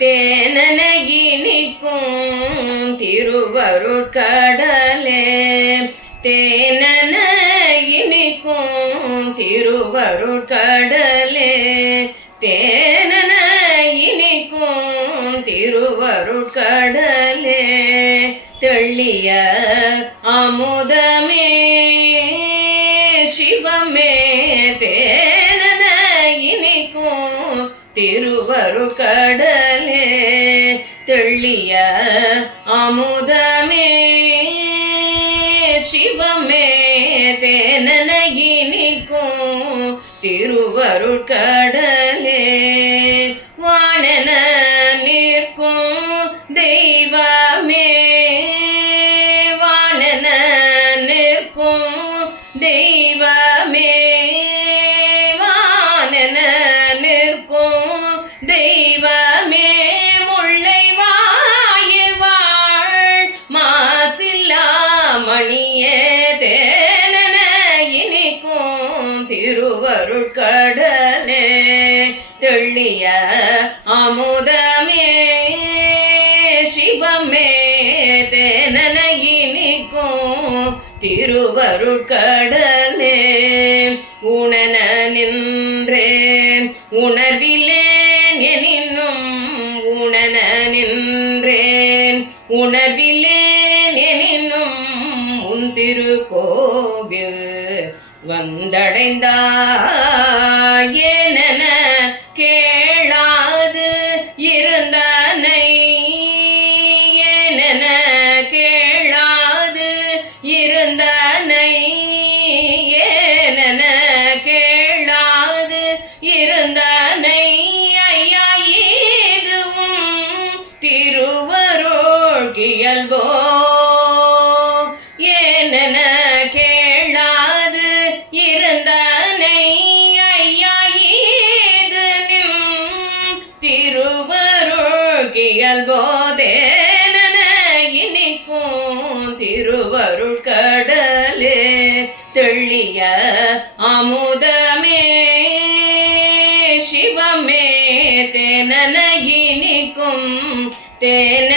தேனென இனிக்கும் திருவருட்கடலே. தேனென இனிக்கும் திருவருட்கடலே. தேனென இனிக்கும் திருவருட்கடலே. தெள்ளிய அமுதமே சிவமே தேனென இனிக்கும் திருவருட்கடலே. தெள்ளிய அமுதமே சிவமே தேனென இனிக்கும் திருவருட்கடலே. வானென நிற்கும் தெய்வமே வானென நிற்கும் தெய்வமே வானென நிற்கும் தெய்வமே. முல்லை வாயில் வாழ் மாசில்லா மணியே தேனென இனிக்கும் திருவருட்கடலே. தெள்ளிய அமுதமே சிவமே தேனென இனிக்கும் திருவருட்கடலே. உணன நின்றேன் உணர்விலேன் எனினும் உணன நின்றேன் உணர்விலேன் எனினும் உன் திருக்கோவில் வந்தடைந்தாய். ஏனென கேளாது இருந்தனை ஏனென கேளாது இருந்தனை ஏனென கேளாது இருந்தனை. ஐயா இதுவும் திருவருள் இயல்போ ஏனென கேளாது இருந்தனை. ஐயா இது நின் திருவருள் இயல்போ தேனென இனிக்கும் திருவருட்கடலே. தெள்ளிய அமுதமே சிவமே தேனென இனிக்கும் தேன